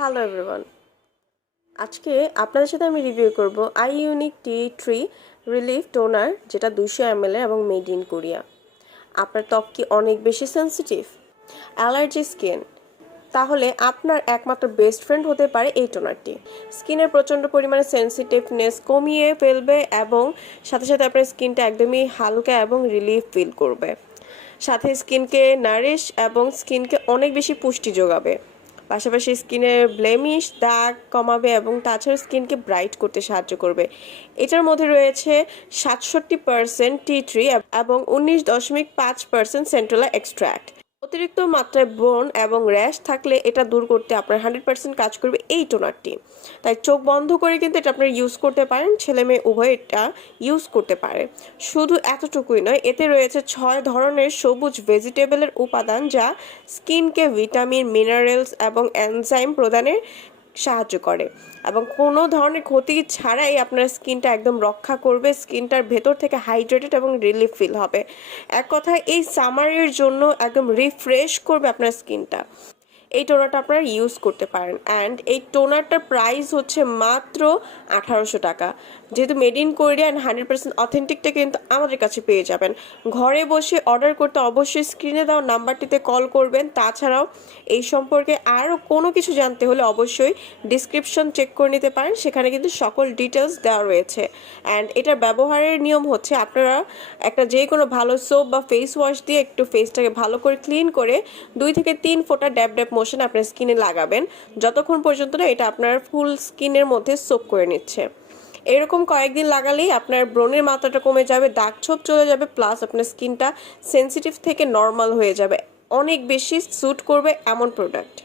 Hello everyone আজকে আপনাদের সাথে আমি রিভিউ করব iUNIK tea tree relief toner যেটা দুশো এম এবং মেড ইন কোরিয়া আপনার ত্বক কি অনেক বেশি সেন্সিটিভ অ্যালার্জি স্কিন তাহলে আপনার একমাত্র বেস্ট ফ্রেন্ড হতে পারে এই টোনারটি স্কিনের প্রচণ্ড পরিমাণে সেন্সিটিভনেস কমিয়ে ফেলবে এবং সাথে সাথে আপনার স্কিনটা একদমই হালকা এবং রিলিফ ফিল করবে। সাথে স্কিনকে নারিশ এবং স্কিনকে অনেক বেশি পুষ্টি যোগাবে। পাশাপাশি স্কিনের ব্লেমিশ দাগ কমাবে এবং তাছাড়া স্কিনকে ব্রাইট করতে সাহায্য করবে। এটার মধ্যে রয়েছে সাতষট্টি পার্সেন্ট টি থ্রি এবং উনিশ দশমিক পাঁচ পার্সেন্ট সেন্ট্রালা এক্সট্র্যাক্ট অতিরিক্ত মাত্রায় ব্রণ এবং র্যাশ থাকলে এটা দূর করতে আপনার হান্ড্রেড পার্সেন্ট কাজ করবে এই টোনারটি। তাই চোখ বন্ধ করে কিন্তু এটা আপনারা ইউজ করতে পারেন, ছেলে মেয়ে উভয় এটা ইউজ করতে পারে। শুধু এতটুকুই নয়, এতে রয়েছে ছয় ধরনের সবুজ ভেজিটেবলের উপাদান যা স্কিনকে ভিটামিন মিনারেলস এবং এনজাইম প্রদানে সাহায্য করে। এবং কোনো ধরনের ক্ষতি ছাড়াই আপনার স্কিনটা একদম রক্ষা করবে, স্কিনটার ভেতর থেকে হাইড্রেটেড এবং রিলিফ ফিল হবে। এক কথায় এই সামারের জন্য একদম রিফ্রেশ করবে আপনার স্কিনটা। এই টোনারটা আপনারা ইউজ করতে পারেন। অ্যান্ড এই টোনারটার প্রাইস হচ্ছে মাত্র আঠারোশো টাকা। যেহেতু made in Korea and hundred percent অথেন্টিকটা কিন্তু আমাদের কাছে পেয়ে যাবেন। ঘরে বসে অর্ডার করতে অবশ্যই স্ক্রিনে দেওয়া নাম্বারটিতে কল করবেন। তাছাড়াও এই সম্পর্কে আরও কোনো কিছু জানতে হলে অবশ্যই ডিসক্রিপশন চেক করে নিতে পারেন। সেখানে কিন্তু সকল ডিটেলস দেওয়া রয়েছে। অ্যান্ড এটার ব্যবহারের নিয়ম হচ্ছে আপনারা একটা যে কোনো ভালো সোপ বা ফেস ওয়াশ দিয়ে একটু ফেসটাকে ভালো করে ক্লিন করে দুই থেকে তিন ফোঁটা ড্যাব ড্যাব মোশন আপনার স্কিনে লাগাবেন, যতক্ষণ পর্যন্ত না এটা আপনার ফুল স্কিনের মধ্যে সোপ করে নিচ্ছে। এরকম কয়েকদিন লাগালেই আপনার ব্রণের মাত্রাটা কমে যাবে, দাগ ছোপ চলে যাবে প্লাস আপনার স্কিনটা সেন্সিটিভ থেকে নর্মাল হয়ে যাবে। অনেক বেশি স্যুট করবে এমন প্রোডাক্ট